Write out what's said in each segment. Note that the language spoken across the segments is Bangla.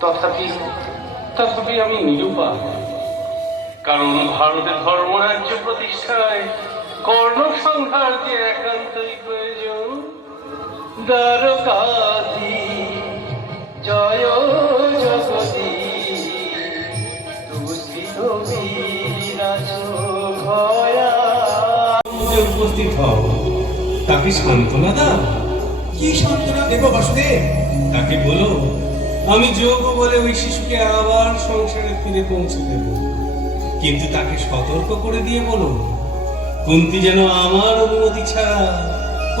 তথাপি তথাপি আমি নিরুপায়, কারণ ভারতের ধর্মরাজ্য প্রতিষ্ঠায় কর্ণ সংহার যে একান্তই প্রয়োজন। দ্বারকাধি জয় জগদী উপস্থিত হও, তাকে সান্ত্বনা দাও। কি সান্ত্বনা দেব বাসুদেব? তাকে বলো আমি যোগ বলে ওই শিশুকে আবার সংসারে ফিরে পৌঁছে দেব, কিন্তু তাকে সতর্ক করে দিয়ে বলো কুন্তী যেন আমার অনুমতি ছাড়া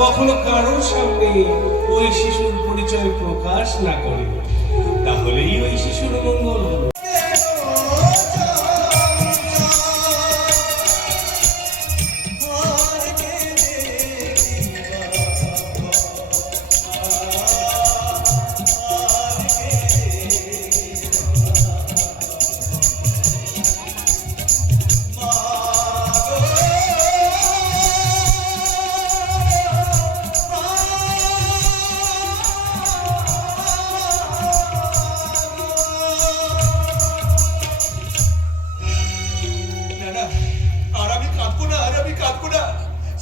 কখনো কারোর সামনে ওই শিশুর পরিচয় প্রকাশ না করে, তাহলেই ওই শিশুর মঙ্গল হবে।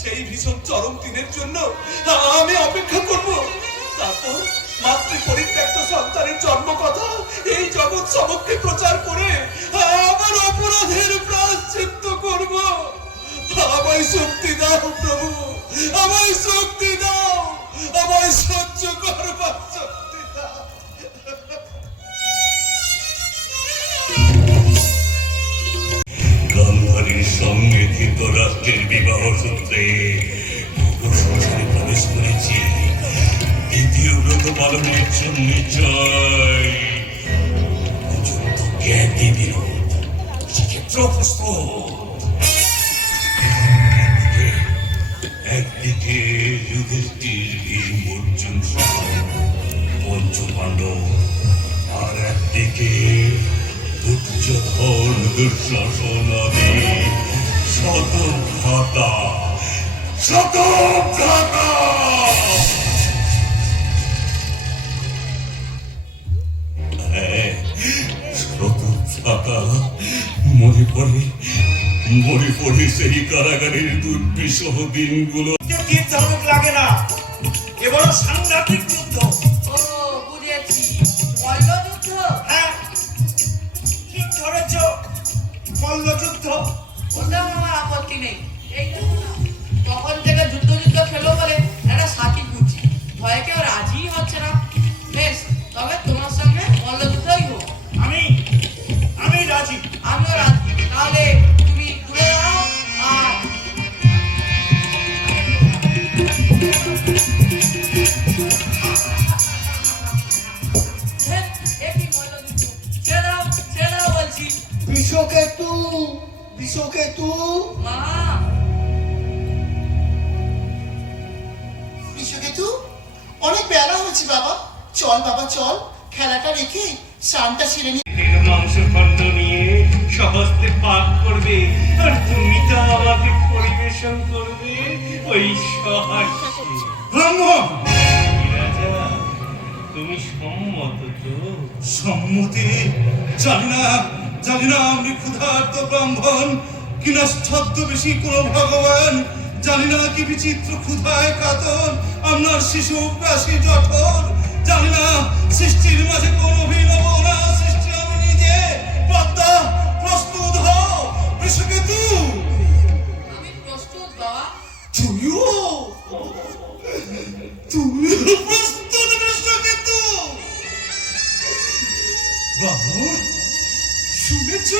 সেই ভীষণ চরম দিনের জন্য আমি অপেক্ষা করব। তারপর মাতৃ পরিত্যক্ত সন্তানের জন্ম কথা এই জগৎ সমক্ষে প্রচার করে আমার অপরাধের প্রায়শ্চিত্ত করব। আমায় শক্তি দাও প্রভু, আমায় শক্তি দাও, আমায় সহ্য করবার শক্তি দাও। গান্ধারীর সঙ্গে ধৃতরাষ্ট্রের বিবাহ সূত্রে সংসারে প্রবেশ করেছি। দ্বিতীয় ব্রত পালনের জন্য চাই যুদ্ধ জ্ঞাতি বিরোধ, সেক্ষেত্র প্রস্তুত। একদিকে যুধিষ্ঠির, ভীম, অর্জুন সহ পঞ্চ পাণ্ডব, আর একদিকে দুর্যোধন, দুঃশাসন আদি শতঘ্রাতা। মনে পড়ে সেই কারাগারের দুর্বিষহ দিনগুলো। লাগে না, এবার সাংঘাতিক যুদ্ধ। ও বুঝেছি, মল্লযুদ্ধ। হ্যাঁ ঠিক ধরেছ, মল্লযুদ্ধ। ওটাও আমার আপত্তি নেই। এই দেখো না, তখন থেকে যুদ্ধ খেলো বলে একটা সাথী খুঁজছি, ভয়ে কেউ রাজি হচ্ছে না। বেশ, তবে তোমার সঙ্গে মল্লযুদ্ধই হোক। আমি রাজি। আমিও রাজি। তাহলে তুমি ঘুরে দাও। আর একই মল্লযুদ্ধ। ছেড়ে দাও বলছি। বিষকেতু মা, বিষকেতু, অনেক বেলা হয়েছে বাবা। চল বাবা চল, খেলাটা রেখে স্নানটা সেরে নি। মাংসখণ্ড নিয়ে সহস্তে পাক করবে, আর তুমি তা আমাকে পরিবেশন করবে ওই সহাস্যে। রাজা, তুমি সম্মত তো? সম্মতি? জানি না আমি ক্ষুধার্ত ব্রাহ্মণ কিনা ছদ্মবেশী কোন ভগবান। জানি না কি বিচিত্র ক্ষুধায় কাতর আপনার শিশু প্রাসী জঠর। জানি না সৃষ্টির মাঝে কোন অভিনব না সৃষ্টি আমি নিজে। পদ্মা, প্রস্তুত হও। বিষকেতু, আমি প্রস্তুত বাবা। তুমিও প্রস্তুত বিষকেতু? ব্রাহ্মণ, শুনেছ?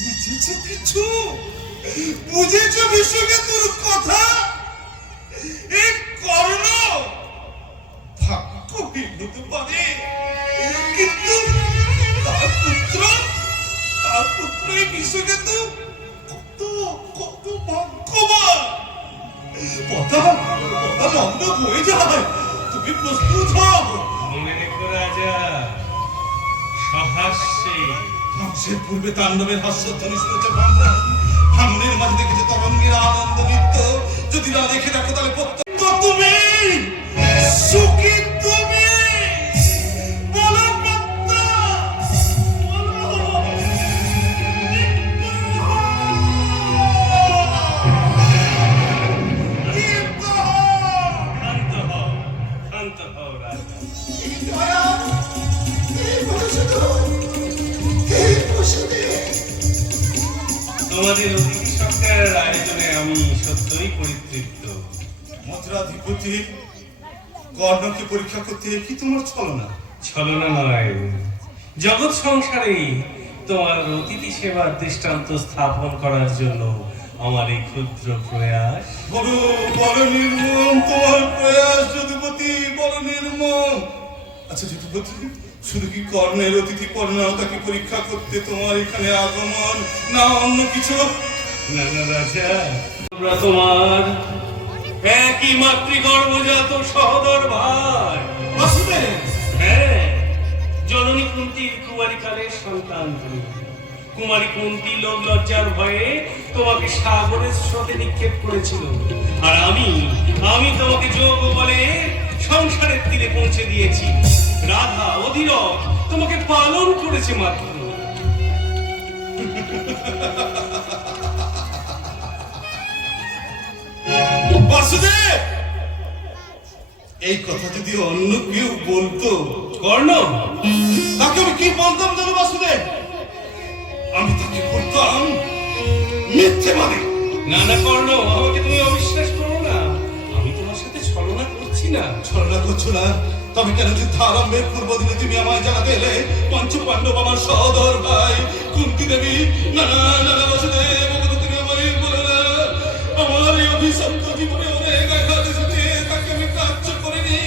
বুঝেছ কিছু? বুঝেছ বিষকেতুর কথা? এই কর্ণ ভাগ্যহীন হতে পারে, কিন্তু তার পুত্র এই বিষকেতু কত ভাগ্যবান। পথা লগ্ন হয়ে যায়। তুমি প্রস্তুত হও। মনে রেখো রাজা, সহাস্যে। ধ্বংসের পূর্বে তাণ্ডবের হাস্যধ্বনি শুনেছে ব্রাহ্মণ। ভাঙনের মাঝে দেখেছে তরঙ্গের আনন্দ নৃত্য। যদি না দেখে রাখো তাহলে তুমি সুখী, তুমি বলো তোমাদের অতিথি সৎকারের আয়োজনে আমি সত্যই পরিতৃপ্ত। মথুরাধিপতি কর্ণকে পরীক্ষা করতে কি তোমার ছলনা? ছলনা নয়, জগৎ সংসারেই তোমার অতিথি সেবার দৃষ্টান্ত স্থাপন করার জন্য আমার এই ক্ষুদ্র প্রয়াস। বড় বড় নির্মম তোমার প্রয়াস যদুপতি, বড় নির্মম। আচ্ছা যদুপতি, শুধু কি কর্ণের অতিথি পরিণতাকে পরীক্ষা করতে তোমার এখানে আগমন, না অন্য কিছু? না না রাজা, তোমরা তোমার একই মাতৃগর্ভজাত সহোদর ভাই। বাসুদেব, হ্যাঁ, জননী কুন্তির কুমারী কালের সন্তান তুমি। কুমারী কুন্তি লোক লজ্জার ভয়ে তোমাকে সাগরের স্রোতে নিক্ষেপ করেছিল, আর আমি তোমাকে যোগ বলে সংসারের তীরে পৌঁছে দিয়েছি। রাধা অধীরথ তোমাকে পালন করেছে মাত্র। বাসুদেব, এই কথা যদি অন্য কেউ বলতো কর্ণ, তাকে আমি কি বলতাম জানো বাসুদেব? আমি তাকে বলতাম মিথ্যে মানে। না না কর্ণ, আমাকে তুমি অবিশ্বাস করো না, আমি তোমার সাথে ছলনা করছি না। ছলনা করছো না? তবে কেন যুদ্ধ আরম্ভের পূর্ব দিনে তুমি আমায় জানাতে এলে পঞ্চ পাণ্ডব আমার সহোদর ভাই? কুন্তি দেবী, না না না না বাসুদেব, ও কথা তুমি আমায় বলে না। আমার এই অভিশপ্ত জীবনে অনেক আঘাত এসেছে, তাকে আমি কার্য করিনি।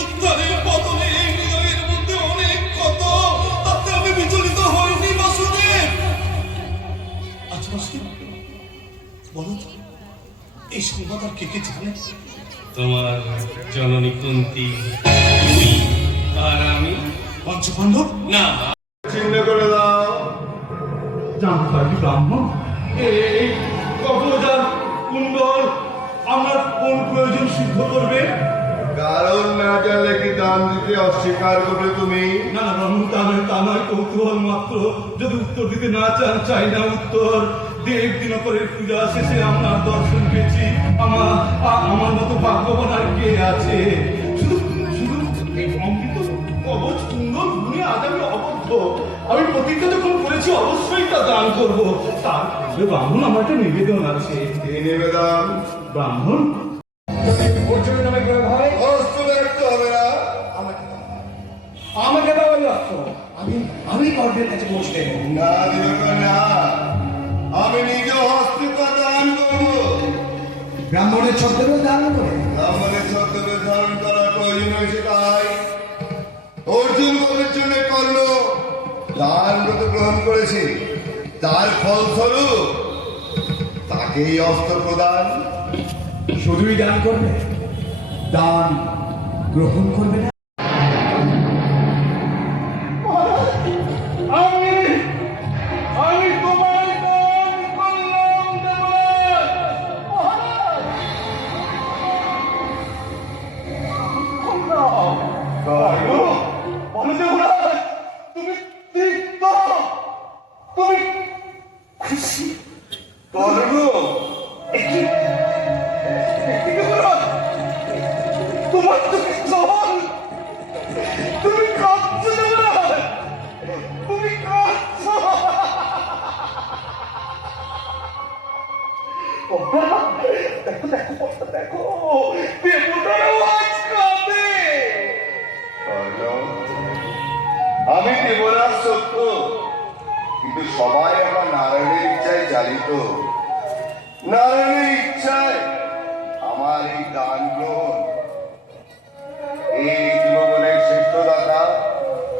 উত্থানে পতনে হৃদয়ের মধ্যে অনেক ক্ষত, তাতে আমি বিচলিত হইনি বাসুদেব। আচ্ছা বাসুদেব, বলো তো, এই সংবাদ আর কে কে জানে? তোমার জননী কুন্তি, তুমি আর আমি। পঞ্চপাণ্ডব না, চিহ্ন করে দাও। জানতে পারি ব্রাহ্মণ, এই কবচ আর কুণ্ডল আমার কোন প্রয়োজন সিদ্ধ করবে? কারণ না জানলে কি দান দিতে অস্বীকার করবে তুমি? না না ব্রাহ্মণ, তা নয়, কৌতূহল মাত্র। যদি উত্তর দিতে না চান, চাই না উত্তর। দেব দিনকরের পূজা শেষে আপনার দর্শন পেয়েছি। আমার মতো ভাগ্যবান আর কে আছে? শুধু শুধু এই অমৃত কবচ কুণ্ডল গুণে আজ আমি অবদ্ধ। আমি প্রতিজ্ঞা যখন করেছি অবশ্যই তা দান করবো। তার ব্রাহ্মণ, আমার একটা নিবেদন আছে। এই নিবেদন ব্রাহ্মণ, অস্ত্র রাখতে হবে না। আমাকে দেওয়া যাচ্ছ। আমি কর্ণের কাছে পৌঁছে দেবো। না দিনকর না, আমি নিজ হস্তে তা দান করবো। ব্রাহ্মণের ছদ্মবেশ ধারণ করে আমাদের ছদ্মবেশ ধারণ করার প্রয়োজন হয়েছে তাই। অর্জুন বধের জন্য কর্ণ দান ব্রত গ্রহণ করেছে, তার ফলস্বরূপ তাকেই অস্ত্র প্রদান। শুধুই দান করবে, দান গ্রহণ করবে না। আমি তোমার দান করলাম দেবরাজ। বলো দেবরাজ, তুমি তৃপ্ত, তুমি খুশি? কর্ণ, তোমার চোখে জল, তুমি কাঁদছো দেবরাজ, তুমি কাঁদছো। দেখো দেখো দেখো, দেবতারাও আজ কাঁদে। কর্ণ, আমি দেবরাজ সত্য, কিন্তু সবাই আমার নারায়ণের ইচ্ছায় চালিত। নারায়ণের ইচ্ছায় আমার এই দান গ্রহণ। এই জীবনের শ্রেষ্ঠ দাতা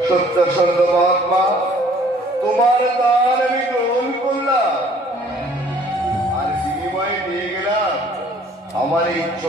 সত্যচন্দ্র মহাত্মা, তোমার দান আমি গ্রহণ করলাম, আর বিনিময়ে নিয়ে গেলাম আমার এই ছোট